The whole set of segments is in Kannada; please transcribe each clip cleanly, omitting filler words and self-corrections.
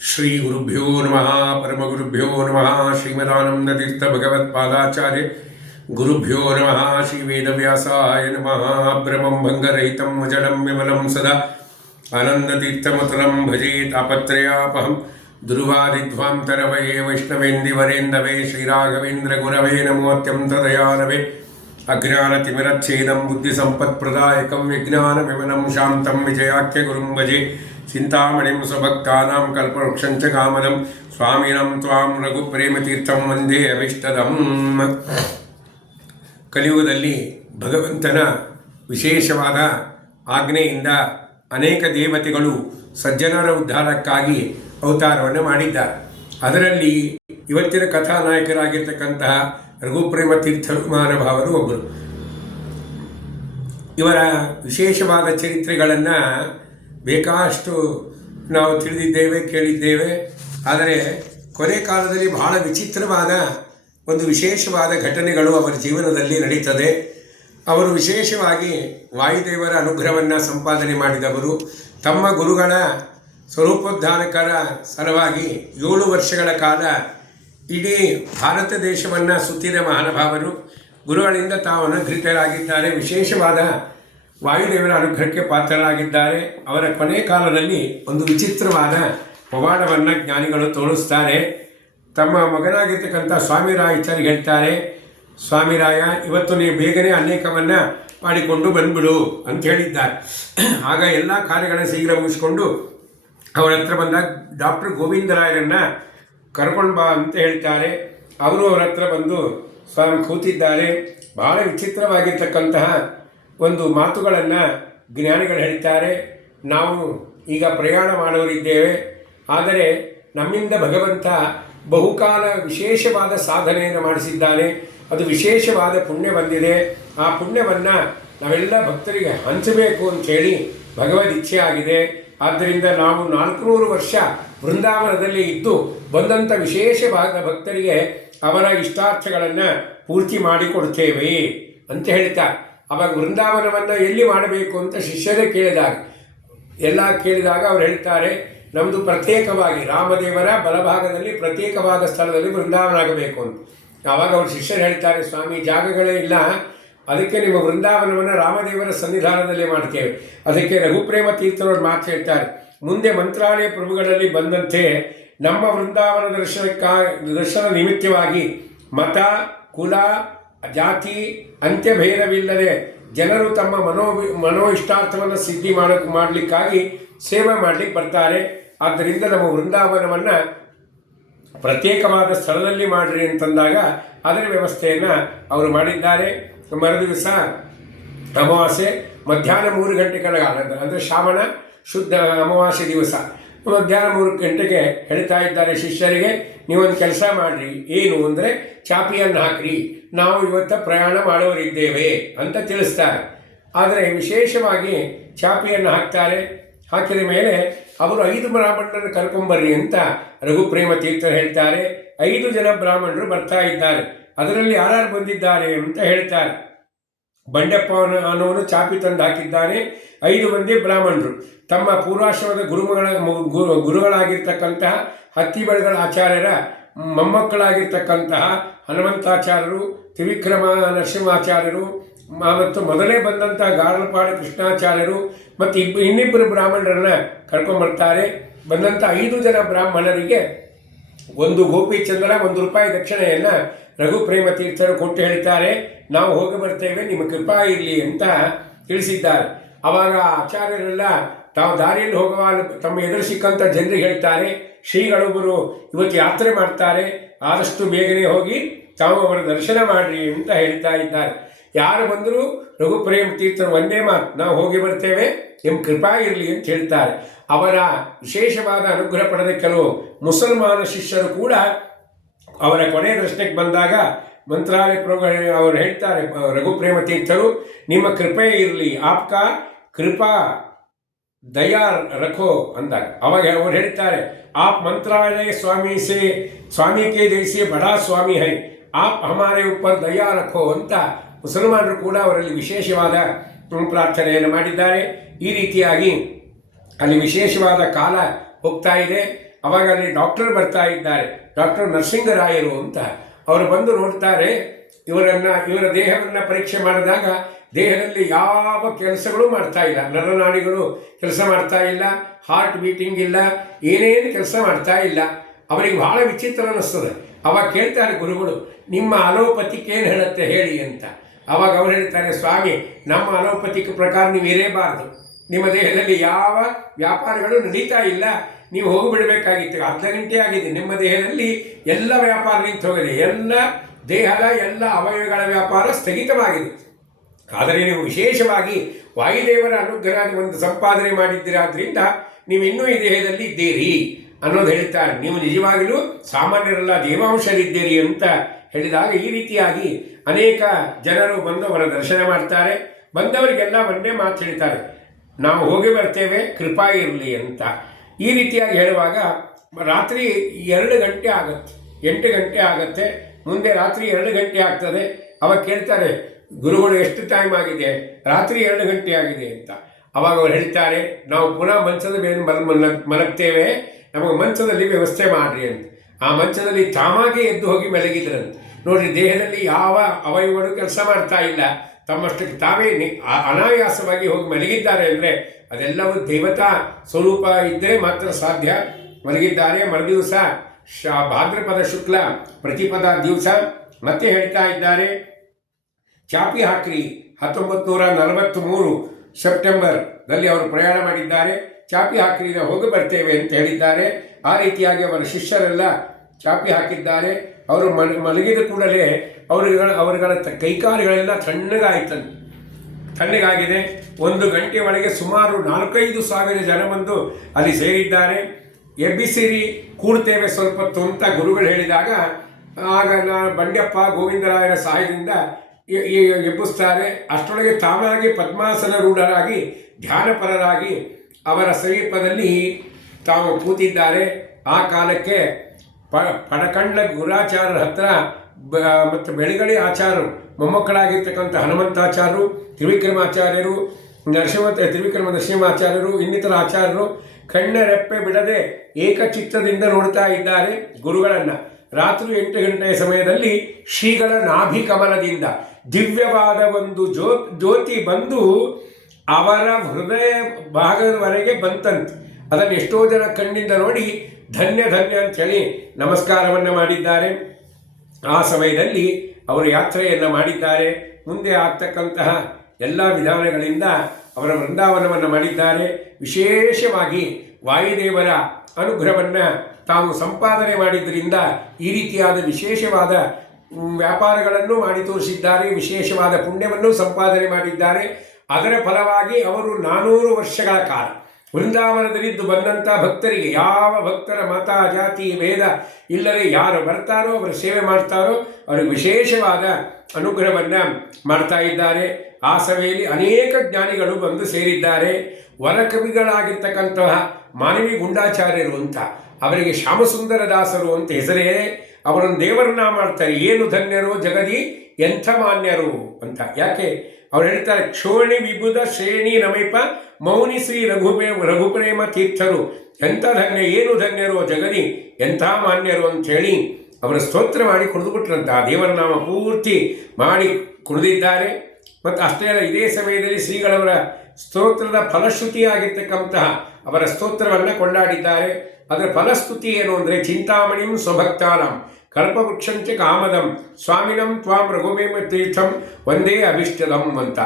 ಶ್ರೀ ಗುರುಭ್ಯೋ ನಮಃ ಪರಮಗುರುಭ್ಯೋ ನಮಃ ಶ್ರೀಮದಾನಂದತೀರ್ಥ ಭಗವತ್ಪಾದಾಚಾರ್ಯ ಗುರುಭ್ಯೋ ನಮಃ ಶ್ರೀ ವೇದವ್ಯಾಸಾಯ ನಮಃ ಬ್ರಹ್ಮಂ ಭಂಗರಹಿತಂ ಅಜಡಂ ವಿಮಲಂ ಸದಾ ಆನಂದತೀರ್ಥಮತುಲಂ ಭಜೆ ತಾಪತ್ರಯಾಪಹಂ ದುರ್ವಾದಿಧ್ವಾಂತರವಯೇ ವೈಷ್ಣವೇಂದಿವರೇಂದವೇ ಶ್ರೀರಾಘವೇಂದ್ರ ಗುರವೇ ನಮೋತ್ಯಂತದಯಾನವೇ ಅಜ್ಞಾನತಿಮಿರಚ್ಛೇದಂ ಬುದ್ಧಿಸಂಪತ್ಪ್ರದಾಯಕಂ ವಿಜ್ಞಾನವಿಮಲಂ ಶಾಂತಂ ವಿಜಯಾಖ್ಯ ಗುರುಂ ಭಜೆ ಚಿಂತಾಮಣಿಂ ಸ್ವಭಕ್ತಾನಾಂ ಕಲ್ಪವೃಕ್ಷಂಚ ಕಾಮದಂ ಸ್ವಾಮಿನಂ ತ್ವಾಂ ರಘುಪ್ರೇಮತೀರ್ಥಂ ವಂದೇ ಅಭೀಷ್ಟದಂ. ಕಲಿಯುಗದಲ್ಲಿ ಭಗವಂತನ ವಿಶೇಷವಾದ ಆಜ್ಞೆಯಿಂದ ಅನೇಕ ದೇವತೆಗಳು ಸಜ್ಜನರ ಉದ್ಧಾರಕ್ಕಾಗಿ ಅವತಾರವನ್ನು ಮಾಡಿದ್ದಾರೆ. ಅದರಲ್ಲಿ ಇವತ್ತಿನ ಕಥಾನಾಯಕರಾಗಿರ್ತಕ್ಕಂತಹ ರಘುಪ್ರೇಮ ತೀರ್ಥ ಮಹಾನುಭಾವರು ಒಬ್ಬರು. ಇವರ ವಿಶೇಷವಾದ ಚರಿತ್ರೆಗಳನ್ನು ಬೇಕಾಷ್ಟು ನಾವು ತಿಳಿದಿದ್ದೇವೆ, ಕೇಳಿದ್ದೇವೆ. ಆದರೆ ಕೊನೆ ಕಾಲದಲ್ಲಿ ಬಹಳ ವಿಚಿತ್ರವಾದ ಒಂದು ವಿಶೇಷವಾದ ಘಟನೆಗಳು ಅವರ ಜೀವನದಲ್ಲಿ ನಡೀತದೆ. ಅವರು ವಿಶೇಷವಾಗಿ ವಾಯುದೇವರ ಅನುಗ್ರಹವನ್ನು ಸಂಪಾದನೆ ಮಾಡಿದವರು. ತಮ್ಮ ಗುರುಗಳ ಸ್ವರೂಪೋದ್ಧಾರಕರ ಸಲುವಾಗಿ 7 ವರ್ಷಗಳ ಕಾಲ ಇಡೀ ಭಾರತ ದೇಶವನ್ನು ಸುತ್ತಿದ ಮಹಾನುಭಾವರು. ಗುರುಗಳಿಂದ ತಾವು ಅನುಗ್ರಹಿತರಾಗಿದ್ದಾರೆ. ವಿಶೇಷವಾದ ವಾಯುದೇವರ ಅನುಗ್ರಹಕ್ಕೆ ಪಾತ್ರರಾಗಿದ್ದಾರೆ. ಅವರ ಕೊನೆ ಕಾಲದಲ್ಲಿ ಒಂದು ವಿಚಿತ್ರವಾದ ಪವಾಡವನ್ನು ಜ್ಞಾನಿಗಳು ತೋರಿಸ್ತಾರೆ. ತಮ್ಮ ಮಗನಾಗಿರ್ತಕ್ಕಂಥ ಸ್ವಾಮಿರಾಯಚಾರ್ಯ ಹೇಳ್ತಾರೆ, ಸ್ವಾಮಿರಾಯ, ಇವತ್ತು ನೀವು ಬೇಗನೆ ಅನೇಕವನ್ನು ಮಾಡಿಕೊಂಡು ಬಂದ್ಬಿಡು ಅಂತ ಹೇಳಿದ್ದಾರೆ. ಆಗ ಎಲ್ಲ ಕಾರ್ಯಗಳನ್ನು ಶೀಘ್ರ ಮುಗಿಸ್ಕೊಂಡು ಅವರ ಹತ್ರ ಬಂದ ಡಾಕ್ಟರ್ ಗೋವಿಂದರಾಯರನ್ನು ಕರ್ಕೊಂಡು ಬಾ ಅಂತ ಹೇಳ್ತಾರೆ. ಅವರು ಅವರ ಹತ್ರ ಬಂದು ಸ್ವಾಮಿ ಕೂತಿದ್ದಾರೆ. ಬಹಳ ವಿಚಿತ್ರವಾಗಿರ್ತಕ್ಕಂತಹ ಒಂದು ಮಾತುಗಳನ್ನು ಜ್ಞಾನಿಗಳು ಹೇಳ್ತಾರೆ. ನಾವು ಈಗ ಪ್ರಯಾಣ ಮಾಡೋರಿದ್ದೇವೆ, ಆದರೆ ನಮ್ಮಿಂದ ಭಗವಂತ ಬಹುಕಾಲ ವಿಶೇಷವಾದ ಸಾಧನೆಯನ್ನು ಮಾಡಿಸಿದ್ದಾನೆ. ಅದು ವಿಶೇಷವಾದ ಪುಣ್ಯ ಬಂದಿದೆ. ಆ ಪುಣ್ಯವನ್ನು ನಾವೆಲ್ಲ ಭಕ್ತರಿಗೆ ಹಂಚಬೇಕು ಅಂಥೇಳಿ ಭಗವದ್ ಇಚ್ಛೆ ಆಗಿದೆ. ಆದ್ದರಿಂದ ನಾವು 400 ವರ್ಷ ವೃಂದಾವನದಲ್ಲಿ ಇದ್ದು ಬಂದಂಥ ವಿಶೇಷವಾದ ಭಕ್ತರಿಗೆ ಅವರ ಇಷ್ಟಾರ್ಥಗಳನ್ನು ಪೂರ್ತಿ ಮಾಡಿಕೊಡ್ತೇವೆ ಅಂತ ಹೇಳ್ತಾರೆ. ಅವಾಗ ವೃಂದಾವನವನ್ನು ಎಲ್ಲಿ ಮಾಡಬೇಕು ಅಂತ ಶಿಷ್ಯರೇ ಕೇಳಿದಾಗ ಅವ್ರು ಹೇಳ್ತಾರೆ, ನಮ್ಮದು ಪ್ರತ್ಯೇಕವಾಗಿ ರಾಮದೇವರ ಬಲಭಾಗದಲ್ಲಿ ಪ್ರತ್ಯೇಕವಾದ ಸ್ಥಳದಲ್ಲಿ ವೃಂದಾವನ ಆಗಬೇಕು ಅಂತ. ಆವಾಗ ಅವ್ರ ಶಿಷ್ಯರು ಹೇಳ್ತಾರೆ, ಸ್ವಾಮಿ, ಜಾಗಗಳೇ ಇಲ್ಲ, ಅದಕ್ಕೆ ನಿಮ್ಮ ವೃಂದಾವನವನ್ನು ರಾಮದೇವರ ಸನ್ನಿಧಾನದಲ್ಲಿ ಮಾಡ್ತೇವೆ. ಅದಕ್ಕೆ ರಘುಪ್ರೇಮ ತೀರ್ಥರವ್ರು ಮಾತು ಹೇಳ್ತಾರೆ, ಮುಂದೆ ಮಂತ್ರಾಲಯ ಪ್ರಭುಗಳಲ್ಲಿ ಬಂದಂತೆ ನಮ್ಮ ವೃಂದಾವನ ದರ್ಶನ ನಿಮಿತ್ತವಾಗಿ ಮತ, ಕುಲ, ಜಾತಿ, ಅಂತ್ಯಭೇದವಿಲ್ಲದೆ ಜನರು ತಮ್ಮ ಮನೋ ಇಷ್ಟಾರ್ಥವನ್ನು ಸಿದ್ಧಿ ಮಾಡಲಿಕ್ಕಾಗಿ ಸೇವೆ ಮಾಡಲಿಕ್ಕೆ ಬರ್ತಾರೆ. ಆದ್ದರಿಂದ ನಮ್ಮ ವೃಂದಾವನವನ್ನು ಪ್ರತ್ಯೇಕವಾದ ಸ್ಥಳದಲ್ಲಿ ಮಾಡಿರಿ ಅಂತಂದಾಗ ಅದರ ವ್ಯವಸ್ಥೆಯನ್ನು ಅವರು ಮಾಡಿದ್ದಾರೆ. ಮರುದಿವಸ ಅಮಾವಾಸ್ಯೆ ಮಧ್ಯಾಹ್ನ 3 ಗಂಟೆಗಳ ಅಂದರೆ ಶ್ರಾವಣ ಶುದ್ಧ ಅಮಾವಾಸ್ಯೆ ದಿವಸ ಮಧ್ಯಾಹ್ನ 3 ಗಂಟೆಗೆ ಹೇಳ್ತಾ ಇದ್ದಾರೆ ಶಿಷ್ಯರಿಗೆ, ನೀವೊಂದು ಕೆಲಸ ಮಾಡಿರಿ. ಏನು ಅಂದರೆ ಚಾಪಿಯನ್ನು ಹಾಕ್ರಿ, ನಾವು ಇವತ್ತು ಪ್ರಯಾಣ ಮಾಡೋರಿದ್ದೇವೆ ಅಂತ ತಿಳಿಸ್ತಾರೆ. ಆದರೆ ವಿಶೇಷವಾಗಿ ಚಾಪಿಯನ್ನು ಹಾಕ್ತಾರೆ. ಹಾಕಿದ ಮೇಲೆ ಅವರು 5 ಬ್ರಾಹ್ಮಣರನ್ನು ಕರ್ಕೊಂಬರ್ರಿ ಅಂತ ರಘುಪ್ರೇಮ ತೀರ್ಥರು ಹೇಳ್ತಾರೆ. 5 ಜನ ಬ್ರಾಹ್ಮಣರು ಬರ್ತಾ ಇದ್ದಾರೆ. ಅದರಲ್ಲಿ ಯಾರ್ಯಾರು ಬಂದಿದ್ದಾರೆ ಅಂತ ಹೇಳ್ತಾರೆ. ಬಂಡೆಪ್ಪ ಅನ್ನೋನು ಚಾಪಿ ತಂದು ಹಾಕಿದ್ದಾನೆ. 5 ಮಂದಿ ಬ್ರಾಹ್ಮಣರು ತಮ್ಮ ಪೂರ್ವಾಶ್ರಮದ ಗುರುಗಳಾಗಿರ್ತಕ್ಕಂತಹ ಹತ್ತಿಬೆಳಗಳ ಆಚಾರ್ಯರ ಮೊಮ್ಮಕ್ಕಳಾಗಿರ್ತಕ್ಕಂತಹ ಹನುಮಂತಾಚಾರ್ಯರು, ತ್ರಿವಿಕ್ರಮ ನರಸಿಂಹಾಚಾರ್ಯರು ಮತ್ತು ಮೊದಲೇ ಬಂದಂತಹ ಗಾರ್ಲಪಾಡಿ ಕೃಷ್ಣಾಚಾರ್ಯರು ಮತ್ತು ಇನ್ನಿಬ್ಬರು ಬ್ರಾಹ್ಮಣರನ್ನು ಕರ್ಕೊಂಡ್ಬರ್ತಾರೆ. ಬಂದಂಥ 5 ಜನ ಬ್ರಾಹ್ಮಣರಿಗೆ 1 ಗೋಪಿಚಂದ್ರ, 1 ರೂಪಾಯಿ ದಕ್ಷಿಣೆಯನ್ನು ರಘುಪ್ರೇಮ ತೀರ್ಥರು ಕೊಟ್ಟು ಹೇಳ್ತಾರೆ, ನಾವು ಹೋಗಿ ಬರ್ತೇವೆ, ನಿಮ್ಮ ಕೃಪಾ ಇರಲಿ ಅಂತ ತಿಳಿಸಿದ್ದಾರೆ. ಆವಾಗ ಆಚಾರ್ಯರೆಲ್ಲ ತಾವು ದಾರಿಯಲ್ಲಿ ಹೋಗುವ ತಮ್ಮ ಎದುರು ಸಿಕ್ಕಂಥ ಜನರಿಗೆ ಹೇಳ್ತಾರೆ, ಶ್ರೀಗಳೊಬ್ಬರು ಇವತ್ತು ಯಾತ್ರೆ ಮಾಡ್ತಾರೆ, ಆದಷ್ಟು ಬೇಗನೆ ಹೋಗಿ ತಾವು ಅವರ ದರ್ಶನ ಮಾಡಿರಿ ಅಂತ ಹೇಳ್ತಾ ಇದ್ದಾರೆ. ಯಾರು ಬಂದರೂ ರಘುಪ್ರೇಮ ತೀರ್ಥರು ಒಂದೇ ಮಾತು, ನಾವು ಹೋಗಿ ಬರ್ತೇವೆ, ನಿಮ್ಮ ಕೃಪಾ ಇರಲಿ ಅಂತ ಹೇಳ್ತಾರೆ. ಅವರ ವಿಶೇಷವಾದ ಅನುಗ್ರಹ ಪಡೆದ ಕೆಲವು ಮುಸಲ್ಮಾನ ಶಿಷ್ಯರು ಕೂಡ ಅವರ ಕೊನೆಯ ದರ್ಶನಕ್ಕೆ ಬಂದಾಗ ಮಂತ್ರಾಲಯ ಪ್ರಭುಗಳು ಅವರು ಹೇಳ್ತಾರೆ, ರಘುಪ್ರೇಮ ತೀರ್ಥರು, ನಿಮ್ಮ ಕೃಪೆ ಇರಲಿ, ಆಪ್ಕಾ ಕೃಪಾ ದಯಾ ರಖೋ ಅಂದಾಗ ಅವಾಗ ಅವರು ಹೇಳ್ತಾರೆ, ಆಪ್ ಮಂತ್ರಾಲಯ ಸ್ವಾಮಿ ಕೆ ಜೈಸೆ ಬಡಾ ಸ್ವಾಮಿ ಹೈ, ಆಪ್ ಹಮಾರೆ ಉಪ್ಪರ್ ದಯಾ ರಖೋ ಅಂತ ಮುಸಲ್ಮಾನರು ಕೂಡ ಅವರಲ್ಲಿ ವಿಶೇಷವಾದ ಪ್ರಾರ್ಥನೆಯನ್ನು ಮಾಡಿದ್ದಾರೆ. ಈ ರೀತಿಯಾಗಿ ಅಲ್ಲಿ ವಿಶೇಷವಾದ ಕಾಲ ಹೋಗ್ತಾ ಇದೆ. ಅವಾಗ ಅಲ್ಲಿ ಡಾಕ್ಟರ್ ಬರ್ತಾ ಇದ್ದಾರೆ, ಡಾಕ್ಟರ್ ನರಸಿಂಗರಾಯರು ಅಂತ. ಅವರು ಬಂದು ನೋಡ್ತಾರೆ ಇವರ ದೇಹವನ್ನು ಪರೀಕ್ಷೆ ಮಾಡಿದಾಗ ದೇಹದಲ್ಲಿ ಯಾವ ಕೆಲಸಗಳು ಮಾಡ್ತಾ ಇಲ್ಲ, ನರನಾಡಿಗಳು ಕೆಲಸ ಮಾಡ್ತಾ ಇಲ್ಲ, ಹಾರ್ಟ್ ಬೀಟಿಂಗ್ ಇಲ್ಲ, ಏನೇನು ಕೆಲಸ ಮಾಡ್ತಾ ಇಲ್ಲ. ಅವರಿಗೆ ಬಹಳ ವಿಚಿತ್ರ ಅನ್ನಿಸ್ತದೆ. ಅವಾಗ ಕೇಳ್ತಾರೆ ಗುರುಗಳು, ನಿಮ್ಮ ಅಲೋಪತಿಕ್ ಏನು ಹೇಳುತ್ತೆ ಹೇಳಿ ಅಂತ. ಅವಾಗ ಅವ್ರು ಹೇಳ್ತಾರೆ, ಸ್ವಾಮಿ ನಮ್ಮ ಅಲೋಪತಿಕ್ ಪ್ರಕಾರ ನೀವು ಇರಲೇಬಾರ್ದು, ನಿಮ್ಮ ದೇಹದಲ್ಲಿ ಯಾವ ವ್ಯಾಪಾರಗಳು ನಡೀತಾ ಇಲ್ಲ, ನೀವು ಹೋಗಿಬಿಡಬೇಕಾಗಿತ್ತು. ಅರ್ಧ ಗಂಟೆ ಆಗಿದೆ, ನಿಮ್ಮ ದೇಹದಲ್ಲಿ ಎಲ್ಲ ವ್ಯಾಪಾರ ನಿಂತು ಹೋಗಿದೆ, ಎಲ್ಲ ದೇಹದ ಎಲ್ಲ ಅವಯವಗಳ ವ್ಯಾಪಾರ ಸ್ಥಗಿತವಾಗಿದೆ. ಆದರೆ ನೀವು ವಿಶೇಷವಾಗಿ ವಾಯುದೇವರ ಅನುಗ್ರಹ ಒಂದು ಸಂಪಾದನೆ ಮಾಡಿದ್ದೀರಾದ್ರಿಂದ ನೀವು ಇನ್ನೂ ಈ ದೇಹದಲ್ಲಿ ಇದ್ದೀರಿ ಅನ್ನೋದು ಹೇಳ್ತಾರೆ. ನೀವು ನಿಜವಾಗಿಯೂ ಸಾಮಾನ್ಯರಲ್ಲ, ದೇವಾಂಶರಿದ್ದೀರಿ ಅಂತ ಹೇಳಿದಾಗ ಈ ರೀತಿಯಾಗಿ ಅನೇಕ ಜನರು ಬಂದು ಅವರ ದರ್ಶನ ಮಾಡ್ತಾರೆ. ಬಂದವರಿಗೆಲ್ಲ ಒಂದೇ ಮಾತು ಹೇಳ್ತಾರೆ, ನಾವು ಹೋಗಿ ಬರ್ತೇವೆ, ಕೃಪಾ ಇರಲಿ ಅಂತ. ಈ ರೀತಿಯಾಗಿ ಹೇಳುವಾಗ ರಾತ್ರಿ 2 ಗಂಟೆ ಆಗುತ್ತೆ, 8 ಗಂಟೆ ಆಗುತ್ತೆ, ಮುಂದೆ ರಾತ್ರಿ 2 ಗಂಟೆ ಆಗ್ತದೆ. ಅವಾಗ ಕೇಳ್ತಾರೆ ಗುರುಗಳು ಎಷ್ಟು ಟೈಮ್ ಆಗಿದೆ, ರಾತ್ರಿ 2 ಗಂಟೆ ಆಗಿದೆ ಅಂತ. ಅವಾಗ ಅವ್ರು ಹೇಳ್ತಾರೆ, ನಾವು ಪುನಃ ಮಂಚದ ಮೇಲೆ ಮಲಗ್ತೇವೆ, ನಮಗೆ ಮಂಚದಲ್ಲಿ ವ್ಯವಸ್ಥೆ ಮಾಡಿರಿ ಅಂತ. ಆ ಮಂಚದಲ್ಲಿ ತಾಮಾಗೆ ಎದ್ದು ಹೋಗಿ ಮಲಗಿದ್ರಂತೆ. ನೋಡಿರಿ, ದೇಹದಲ್ಲಿ ಯಾವ ಅವಯವಗಳು ಕೆಲಸ ಮಾಡ್ತಾ ಇಲ್ಲ, ತಮ್ಮಷ್ಟಕ್ಕೆ ತಾವೇ ಅನಾಯಾಸವಾಗಿ ಹೋಗಿ ಮಲಗಿದ್ದಾರೆ ಅಂದರೆ ಅದೆಲ್ಲವೂ ದೇವತಾ ಸ್ವರೂಪ ಇದ್ದರೆ ಮಾತ್ರ ಸಾಧ್ಯ. ಮಲಗಿದ್ದಾರೆ. ಮರುದಿವಸ ಭಾದ್ರಪದ ಶುಕ್ಲ ಪ್ರತಿಪದ ದಿವಸ ಮತ್ತೆ ಹೇಳ್ತಾ ಇದ್ದಾರೆ, ಚಾಪಿ ಹಾಕ್ರಿ. 1943 ಸೆಪ್ಟೆಂಬರ್ನಲ್ಲಿ ಅವರು ಪ್ರಯಾಣ ಮಾಡಿದ್ದಾರೆ. ಚಾಪಿ ಹಾಕ್ರಿನ ಹೋಗಿ ಬರ್ತೇವೆ ಅಂತ ಹೇಳಿದ್ದಾರೆ. ಆ ರೀತಿಯಾಗಿ ಅವರ ಶಿಷ್ಯರೆಲ್ಲ ಚಾಪಿ ಹಾಕಿದ್ದಾರೆ. ಅವರು ಮಲಗಿದ ಕೂಡಲೇ ಅವರುಗಳ ಕೈಕಾಲುಗಳೆಲ್ಲ ತಣ್ಣಗಾಗಿದೆ. 1 ಗಂಟೆ ಒಳಗೆ ಸುಮಾರು 4-5 ಸಾವಿರ ಜನ ಬಂದು ಅಲ್ಲಿ ಸೇರಿದ್ದಾರೆ. ಎಬ್ಬಿಸಿರಿ, ಕೂಡ್ತೇವೆ ಸ್ವಲ್ಪ ಹೊತ್ತು ಅಂತ ಗುರುಗಳು ಹೇಳಿದಾಗ ಆಗ ಬಂಡೆಪ್ಪ ಗೋವಿಂದರಾಯರ ಸಹಾಯದಿಂದ ಎಬ್ಬಿಸ್ತಾರೆ. ಅಷ್ಟರೊಳಗೆ ತಾನಾಗಿ ಪದ್ಮಾಸನ ರೂಢರಾಗಿ ಧ್ಯಾನಪರರಾಗಿ ಅವರ ಸಮೀಪದಲ್ಲಿ ತಾವು ಕೂತಿದ್ದಾರೆ. ಆ ಕಾಲಕ್ಕೆ ಪಡಕಂಡ್ಲ ಗುರಾಚಾರ್ಯರ ಹತ್ರ ಮತ್ತು ಬೆಳಗಡೆ ಆಚಾರ್ಯರು ಮೊಮ್ಮಕ್ಕಳಾಗಿರ್ತಕ್ಕಂಥ ಹನುಮಂತಾಚಾರ್ಯರು, ತ್ರಿವಿಕ್ರಮಾಚಾರ್ಯರು, ತ್ರಿವಿಕ್ರಮ ನರಸಿಂಹಾಚಾರ್ಯರು, ಇನ್ನಿತರ ಆಚಾರ್ಯರು ಕಣ್ಣರೆಪ್ಪೆ ಬಿಡದೆ ಏಕಚಿತ್ತದಿಂದ ನೋಡ್ತಾ ಇದ್ದಾರೆ ಗುರುಗಳನ್ನು. ರಾತ್ರಿ 8 ಗಂಟೆಯ ಸಮಯದಲ್ಲಿ ಶ್ರೀಗಳ ನಾಭಿ ಕಮಲದಿಂದ ದಿವ್ಯವಾದ ಒಂದು ಜ್ಯೋತಿ ಬಂದು ಅವರ ಹೃದಯ ಭಾಗದವರೆಗೆ ಬಂತಂತೆ. ಅದನ್ನು ಎಷ್ಟೋ ಜನ ಕಣ್ಣಿಂದ ನೋಡಿ ಧನ್ಯ ಧನ್ಯ ಅಂಥೇಳಿ ನಮಸ್ಕಾರವನ್ನು ಮಾಡಿದ್ದಾರೆ. ಆ ಸಮಯದಲ್ಲಿ ಅವರು ಯಾತ್ರೆಯನ್ನು ಮಾಡಿದ್ದಾರೆ. ಮುಂದೆ ಆಗ್ತಕ್ಕಂತಹ ಎಲ್ಲ ವಿಧಾನಗಳಿಂದ ಅವರ ವೃಂದಾವನವನ್ನು ಮಾಡಿದ್ದಾರೆ. ವಿಶೇಷವಾಗಿ ವಾಯುದೇವರ ಅನುಗ್ರಹವನ್ನು ತಾವು ಸಂಪಾದನೆ ಮಾಡಿದ್ದರಿಂದ ಈ ರೀತಿಯಾದ ವಿಶೇಷವಾದ ವ್ಯಾಪಾರಗಳನ್ನು ಮಾಡಿ ತೋರಿಸಿದ್ದಾರೆ. ವಿಶೇಷವಾದ ಪುಣ್ಯವನ್ನು ಸಂಪಾದನೆ ಮಾಡಿದ್ದಾರೆ. ಅದರ ಫಲವಾಗಿ ಅವರು 400 ವರ್ಷಗಳ ಕಾಲ ವೃಂದಾವನದಲ್ಲಿದ್ದು ಬಂದಂಥ ಭಕ್ತರಿಗೆ, ಯಾವ ಭಕ್ತರ ಮತ ಜಾತಿ ಭೇದ ಇಲ್ಲದೆ ಯಾರು ಬರ್ತಾರೋ ಅವರ ಸೇವೆ ಮಾಡ್ತಾರೋ ಅವರಿಗೆ ವಿಶೇಷವಾದ ಅನುಗ್ರಹವನ್ನು ಮಾಡ್ತಾ ಇದ್ದಾರೆ. ಆ ಸಭೆಯಲ್ಲಿ ಅನೇಕ ಜ್ಞಾನಿಗಳು ಬಂದು ಸೇರಿದ್ದಾರೆ. ವರಕವಿಗಳಾಗಿರ್ತಕ್ಕಂತಹ ಮಾನವಿ ಗುಂಡಾಚಾರ್ಯರು ಅಂತ, ಅವರಿಗೆ ಶ್ಯಾಮಸುಂದರ ದಾಸರು ಅಂತ ಹೆಸರೇ. ಅವರನ್ನು ದೇವರನ್ನ ಮಾಡ್ತಾರೆ. ಏನು ಧನ್ಯರು ಜಗದಿ ಎಂಥ ಮಾನ್ಯರು ಅಂತ. ಯಾಕೆ ಅವ್ರು ಹೇಳ್ತಾರೆ, ಕ್ಷೋಣಿ ವಿಬುಧ ಶ್ರೇಣಿ ನಮೀಪ ಮೌನಿ ಶ್ರೀ ರಘುಪ್ರೇಮ ತೀರ್ಥರು ಎಂಥ ಧನ್ಯ, ಏನು ಧನ್ಯರು ಜಗದಿ ಎಂಥ ಮಾನ್ಯರು ಅಂಥೇಳಿ ಅವರ ಸ್ತೋತ್ರ ಮಾಡಿ ಕುಡಿದುಬಿಟ್ರಂತ. ದೇವರ ನಾಮ ಪೂರ್ತಿ ಮಾಡಿ ಕುಡಿದಿದ್ದಾರೆ. ಮತ್ತು ಅಷ್ಟೇ ಅಲ್ಲ, ಇದೇ ಸಮಯದಲ್ಲಿ ಶ್ರೀಗಳವರ ಸ್ತೋತ್ರದ ಫಲಶ್ರುತಿಯಾಗಿರ್ತಕ್ಕಂತಹ ಅವರ ಸ್ತೋತ್ರವನ್ನು ಕೊಂಡಾಡಿದ್ದಾರೆ. ಅದರ ಫಲಸ್ತುತಿ ಏನು ಅಂದರೆ, ಚಿಂತಾಮಣಿಂ ಸ್ವಭಕ್ತಾನಂ ಕಲ್ಪವೃಕ್ಷಂಚ ಕಾಮದಂ ಸ್ವಾಮಿನಂ ತ್ವಾಂ ರಘುವೇಮ ತೀರ್ಥಂ ಒಂದೇ ಅಭಿಷ್ಟದಂ ಅಂತ.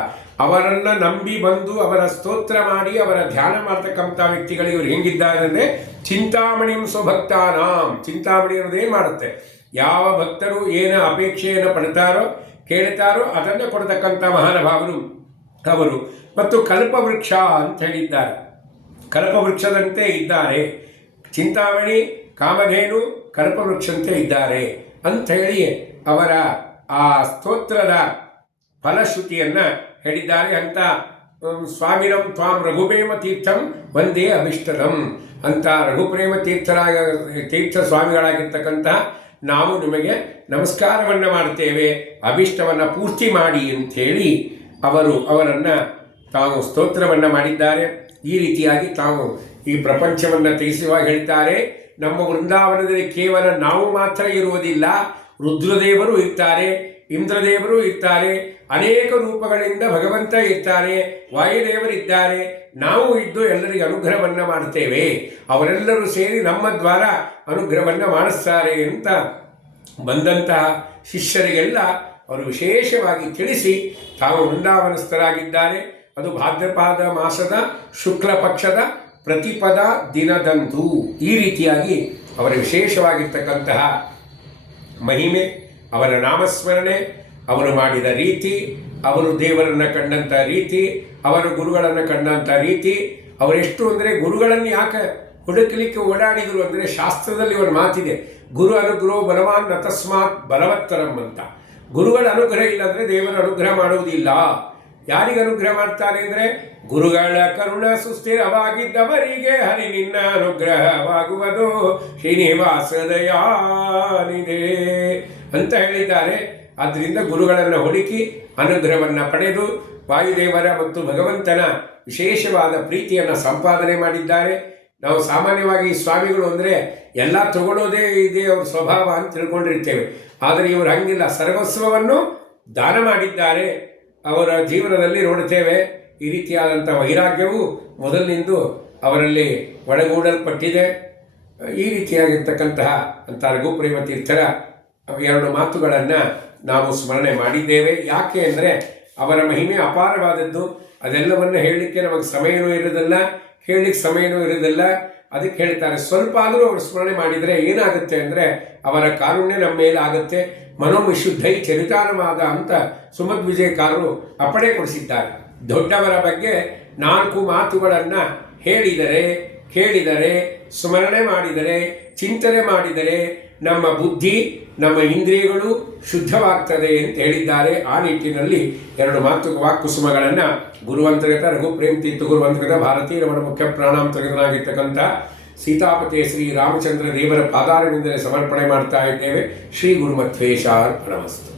ಅವರನ್ನು ನಂಬಿ ಬಂದು ಅವರ ಸ್ತೋತ್ರ ಮಾಡಿ ಅವರ ಧ್ಯಾನ ಮಾಡ್ತಕ್ಕಂಥ ವ್ಯಕ್ತಿಗಳಿಗೆ ಇವರು ಹೆಂಗಿದ್ದಾರೆ ಅಂದರೆ, ಚಿಂತಾಮಣಿಂ ಸ್ವಭಕ್ತಾನಾಂ. ಚಿಂತಾಮಣಿ ಅನ್ನೋದೇನು ಮಾಡುತ್ತೆ, ಯಾವ ಭಕ್ತರು ಏನು ಅಪೇಕ್ಷೆಯನ್ನು ಪಡ್ತಾರೋ ಕೇಳ್ತಾರೋ ಅದನ್ನು ಕೊಡ್ತಕ್ಕಂಥ ಮಹಾನುಭಾವರು ಅವರು. ಮತ್ತು ಕಲ್ಪವೃಕ್ಷ ಅಂತ ಹೇಳಿದ್ದಾರೆ, ಕಲ್ಪವೃಕ್ಷದಂತೆ ಇದ್ದಾರೆ. ಚಿಂತಾಮಣಿ, ಕಾಮಧೇನು, ಕಲ್ಪವೃಕ್ಷಂತೆ ಇದ್ದಾರೆ ಅಂತ ಹೇಳಿ ಅವರ ಆ ಸ್ತೋತ್ರದ ಫಲಶ್ರುತಿಯನ್ನು ಹೇಳಿದ್ದಾರೆ. ಅಂತ ಸ್ವಾಮಿನಂ ತ್ವಾಂ ರಘುಪ್ರೇಮ ತೀರ್ಥಂ ಒಂದೇ ಅಭಿಷ್ಟದಂ ಅಂತ ರಘುಪ್ರೇಮ ತೀರ್ಥ ಸ್ವಾಮಿಗಳಾಗಿರ್ತಕ್ಕಂಥ ನಾವು ನಿಮಗೆ ನಮಸ್ಕಾರವನ್ನು ಮಾಡ್ತೇವೆ, ಅಭಿಷ್ಟವನ್ನು ಪೂರ್ತಿ ಮಾಡಿ ಅಂಥೇಳಿ ಅವರನ್ನು ತಾವು ಸ್ತೋತ್ರವನ್ನು ಮಾಡಿದ್ದಾರೆ. ಈ ರೀತಿಯಾಗಿ ತಾವು ಈ ಪ್ರಪಂಚವನ್ನು ತಿಳಿಸುವಾಗ ಹೇಳ್ತಾರೆ, ನಮ್ಮ ವೃಂದಾವನದಲ್ಲಿ ಕೇವಲ ನಾವು ಮಾತ್ರ ಇರುವುದಿಲ್ಲ, ರುದ್ರದೇವರು ಇರ್ತಾರೆ, ಇಂದ್ರದೇವರು ಇರ್ತಾರೆ, ಅನೇಕ ರೂಪಗಳಿಂದ ಭಗವಂತ ಇರ್ತಾರೆ, ವಾಯುದೇವರಿದ್ದಾರೆ. ನಾವು ಇದ್ದು ಎಲ್ಲರಿಗೆ ಅನುಗ್ರಹವನ್ನು ಮಾಡ್ತೇವೆ. ಅವರೆಲ್ಲರೂ ಸೇರಿ ನಮ್ಮ ದ್ವಾರ ಅನುಗ್ರಹವನ್ನು ಮಾಡಿಸ್ತಾರೆ ಅಂತ ಬಂದಂತಹ ಶಿಷ್ಯರಿಗೆಲ್ಲ ಅವರು ವಿಶೇಷವಾಗಿ ತಿಳಿಸಿ ತಾವು ವೃಂದಾವನಸ್ಥರಾಗಿದ್ದಾರೆ. ಅದು ಭಾದ್ರಪಾದ ಮಾಸದ ಶುಕ್ಲ ಪಕ್ಷದ ಪ್ರತಿಪದ ದಿನದಂದು ಈ ರೀತಿಯಾಗಿ ಅವರ ವಿಶೇಷವಾಗಿರ್ತಕ್ಕಂತಹ ಮಹಿಮೆ, ಅವರ ನಾಮಸ್ಮರಣೆ, ಅವರು ಮಾಡಿದ ರೀತಿ, ಅವರು ದೇವರನ್ನು ಕಂಡಂಥ ರೀತಿ, ಅವರು ಗುರುಗಳನ್ನು ಕಂಡಂಥ ರೀತಿ, ಅವರೆಷ್ಟು ಅಂದರೆ ಗುರುಗಳನ್ನು ಯಾಕೆ ಹುಡುಕಲಿಕ್ಕೆ ಓಡಾಡಿದರು ಅಂದರೆ ಶಾಸ್ತ್ರದಲ್ಲಿ ಒಂದು ಮಾತಿದೆ, ಗುರು ಅನುಗ್ರಹ ಬಲವಾನ್ ನ ತಸ್ಮಾತ್ ಬಲವತ್ತರಂ ಅಂತ. ಗುರುಗಳ ಅನುಗ್ರಹ ಇಲ್ಲಂದರೆ ದೇವರ ಅನುಗ್ರಹ ಮಾಡುವುದಿಲ್ಲ. ಯಾರಿಗೆ ಅನುಗ್ರಹ ಮಾಡ್ತಾರೆ ಅಂದರೆ ಗುರುಗಳ ಕರುಣ ಸುಸ್ಥಿರವಾಗಿದ್ದವರಿಗೆ ಹರಿ ನಿನ್ನ ಅನುಗ್ರಹವಾಗುವುದು ಶ್ರೀನಿವಾಸದಯಾನಿದೆ ಅಂತ ಹೇಳಿದ್ದಾರೆ. ಆದ್ದರಿಂದ ಗುರುಗಳನ್ನು ಹುಡುಕಿ ಅನುಗ್ರಹವನ್ನು ಪಡೆದು ವಾಯುದೇವರ ಮತ್ತು ಭಗವಂತನ ವಿಶೇಷವಾದ ಪ್ರೀತಿಯನ್ನು ಸಂಪಾದನೆ ಮಾಡಿದ್ದಾರೆ. ನಾವು ಸಾಮಾನ್ಯವಾಗಿ ಸ್ವಾಮಿಗಳು ಅಂದರೆ ಎಲ್ಲ ತಗೊಳ್ಳೋದೇ ಇದೆ ಅವ್ರ ಸ್ವಭಾವ ಅಂತ ತಿಳ್ಕೊಂಡಿರ್ತೇವೆ. ಆದರೆ ಇವರು ಹಂಗಿಲ್ಲ, ಸರ್ವಸ್ವವನ್ನು ದಾನ ಮಾಡಿದ್ದಾರೆ. ಅವರ ಜೀವನದಲ್ಲಿ ನೋಡುತ್ತೇವೆ ಈ ರೀತಿಯಾದಂಥ ವೈರಾಗ್ಯವು ಮೊದಲಿನಿಂದ ಅವರಲ್ಲಿ ಒಳಗೂಡಲ್ಪಟ್ಟಿದೆ. ಈ ರೀತಿಯಾಗಿರ್ತಕ್ಕಂತಹ ಅಂತ ರಘುಪ್ರೇಮ ತೀರ್ಥರ 2 ಮಾತುಗಳನ್ನು ನಾವು ಸ್ಮರಣೆ ಮಾಡಿದ್ದೇವೆ. ಯಾಕೆ ಅಂದರೆ ಅವರ ಮಹಿಮೆ ಅಪಾರವಾದದ್ದು. ಅದೆಲ್ಲವನ್ನು ಹೇಳಲಿಕ್ಕೆ ನಮಗೆ ಸಮಯವೂ ಇರೋದಿಲ್ಲ, ಹೇಳಲಿಕ್ಕೆ ಸಮಯವೂ ಇರೋದಿಲ್ಲ. ಅದಕ್ಕೆ ಹೇಳ್ತಾರೆ, ಸ್ವಲ್ಪ ಆದರೂ ಅವರು ಸ್ಮರಣೆ ಮಾಡಿದರೆ ಏನಾಗುತ್ತೆ ಅಂದರೆ ಅವರ ಕಾರುಣ್ಯ ನಮ್ಮ ಮೇಲೆ ಆಗುತ್ತೆ. ಮನೋವಿಶುದ್ಧೈ ಚರಿತಾನವಾದ ಅಂತ ಸುಮಧ್ವಿಜಯಕಾರರು ಅಪ್ಪಣೆ ಕೊಡಿಸಿದ್ದಾರೆ. ದೊಡ್ಡವರ ಬಗ್ಗೆ 4 ಮಾತುಗಳನ್ನು ಹೇಳಿದರೆ, ಕೇಳಿದರೆ, ಸ್ಮರಣೆ ಮಾಡಿದರೆ, ಚಿಂತನೆ ಮಾಡಿದರೆ ನಮ್ಮ ಬುದ್ಧಿ, ನಮ್ಮ ಇಂದ್ರಿಯಗಳು ಶುದ್ಧವಾಗ್ತದೆ ಅಂತ ಹೇಳಿದ್ದಾರೆ. ಆ ನಿಟ್ಟಿನಲ್ಲಿ 2 ವಾಕ್ಕುಸುಮಗಳನ್ನು ಗುರುವಂತರ್ಗತ ರಘುಪ್ರೇಮ ತೀರ್ಥ ಗುರುವಂತರ್ಗತ ಭಾರತೀಯ ರಮಣ ಮುಖ್ಯ ಪ್ರಾಣಾಂತರ್ಗತನಾಗಿರ್ತಕ್ಕಂಥ ಸೀತಾಪತಿ ಶ್ರೀ ರಾಮಚಂದ್ರ ದೇವರ ಪಾದಾರವಿಂದಲೇ ಸಮರ್ಪಣೆ ಮಾಡ್ತಾ ಇದ್ದೇವೆ. ಶ್ರೀ ಗುರುಮಧ್ವೇಶ ನಮಸ್ತೆ.